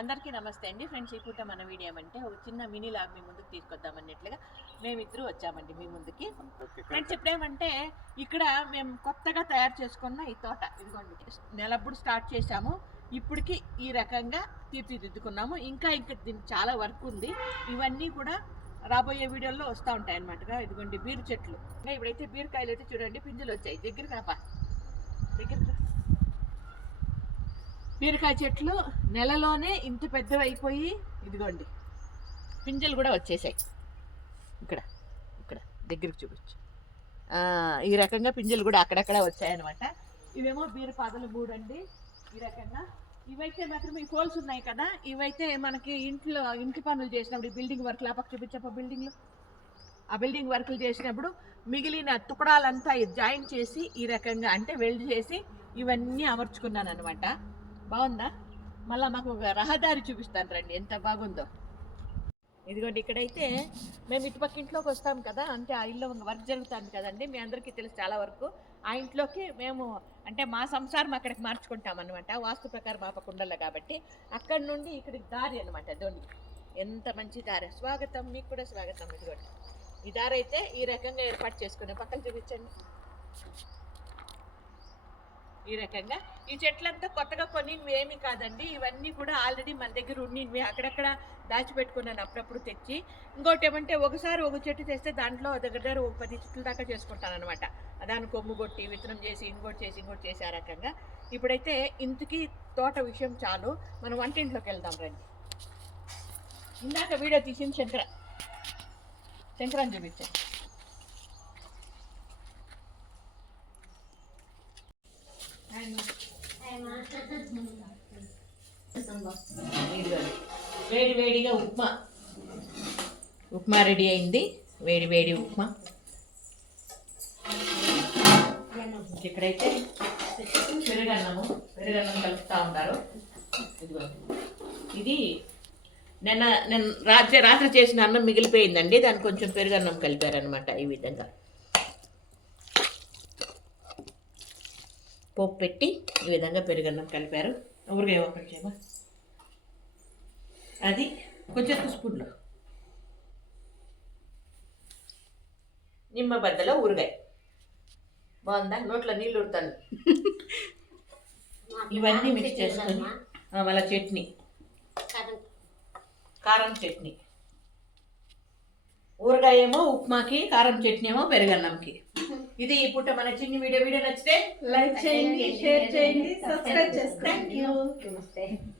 అందరికీ నమస్తే అండి ఫ్రెండ్స్. ఈ పూట మన వీడియో అంటే ఒక చిన్న మినీ లాగ్ మీ ముందుకు తీసుకొద్దామన్నట్లుగా మేమిద్దరు వచ్చామండి మీ ముందుకి. ఫ్రెండ్స్ ఇప్పుడేమంటే ఇక్కడ మేము కొత్తగా తయారు చేసుకున్న ఈ తోట ఇదిగోండి, నెలప్పుడు స్టార్ట్ చేసాము. ఇప్పటికి ఈ రకంగా తీర్చిదిద్దుకున్నాము. ఇంకా దీనికి చాలా వర్క్ ఉంది. ఇవన్నీ కూడా రాబోయే వీడియోల్లో వస్తూ ఉంటాయి అన్నమాట. ఇదిగోండి బీరు చెట్లు. ఇప్పుడైతే బీరకాయలు అయితే చూడండి పింజలు వచ్చాయి. దగ్గరికి రాపా, దగ్గరికి. బీరకాయ చెట్లు నెలలోనే ఇంత పెద్దవి అయిపోయి ఇదిగోండి పింజలు కూడా వచ్చేసాయి. ఇక్కడ ఇక్కడ దగ్గరికి చూపించు. ఈ రకంగా పింజలు కూడా అక్కడక్కడ వచ్చాయన్నమాట. ఇవేమో బీరపాదలు మూడండి ఈ రకంగా. ఇవైతే మాత్రం ఈ ఫోల్స్ ఉన్నాయి కదా, ఇవైతే మనకి ఇంటి పనులు చేసినప్పుడు బిల్డింగ్ వర్క్ లాపక్క చూపించప్ప ఆ బిల్డింగ్ వర్క్లు చేసినప్పుడు మిగిలిన తుకడాలంతా జాయిన్ చేసి ఈ రకంగా అంటే వెల్డ్ చేసి ఇవన్నీ అమర్చుకున్నాను అనమాట. బాగుందా? మళ్ళీ మాకు ఒక రహదారి చూపిస్తాను రండి, ఎంత బాగుందో. ఇదిగోండి ఇక్కడైతే మేము ఇటుపక్క ఇంట్లోకి వస్తాం కదా, అంటే ఆ ఇల్లు వర్క్ జరుగుతుంది కదండి, మీ అందరికీ తెలుసు చాలా వరకు. ఆ ఇంట్లోకి మేము అంటే మా సంసారం అక్కడికి మార్చుకుంటాం అనమాట, వాస్తు ప్రకారం ఆపకుండల్లో కాబట్టి. అక్కడి నుండి ఇక్కడికి దారి అనమాట. ధోని ఎంత మంచి దారి. స్వాగతం, మీకు కూడా స్వాగతం. ఇదిగోండి ఈ దారి అయితే ఈ రకంగా ఏర్పాటు చేసుకునే పక్కన చూపించండి. ఈ రకంగా ఈ చెట్లంతా కొత్తగా కొన్నివి ఏమి కాదండి, ఇవన్నీ కూడా ఆల్రెడీ మన దగ్గర ఉన్నివి. అక్కడక్కడ దాచిపెట్టుకున్నాను అప్పుడప్పుడు తెచ్చి. ఇంకోటి ఏమంటే ఒకసారి ఒక చెట్టు తెస్తే దాంట్లో దగ్గర ఒక 10 చెట్ల దాకా చేసుకుంటాను అనమాట. దాన్ని కొమ్ము కొట్టి విత్తనం చేసి ఇంకోటి చేసి ఆ రకంగా. ఇప్పుడైతే ఇంతకీ తోట విషయం చాలు, మనం వంటింట్లోకి వెళ్దాం రండి. ఇందాక వీడియో తీసింది శంకరాన్ని చూపించాను. వేడిగా ఉప్మా రెడీ అయింది. వేడి ఉప్మా. ఇక్కడైతే పెరుగన్నం కలుపుతూ ఉంటారు. ఇది నిన్న రాత్రి చేసిన అన్నం మిగిలిపోయిందండి, దాన్ని కొంచెం పెరుగన్నం కలిపారనమాట. ఈ విధంగా పోపు పెట్టి ఈ విధంగా పెరుగన్నం కలిపారు. ఊరగాయ ఒకటి చేయమా, అది కొంచెం స్పూన్లో నిమ్మ బద్దలో ఊరగాయ. బాగుందా? నోట్లో నీళ్ళు ఉడతాను. ఇవన్నీ మిక్స్ చేసుకొని మళ్ళీ చట్నీ, కారం చట్నీ. ఊరగాయ ఏమో ఉప్మాకి, కారం చట్నీ ఏమో పెరుగన్నంకి. ఇది ఈ పూట మన చిన్న వీడియో నచ్చితే లైక్ చేయండి, షేర్ చేయండి, సబ్స్క్రైబ్ చేసుకోండి. Thank you.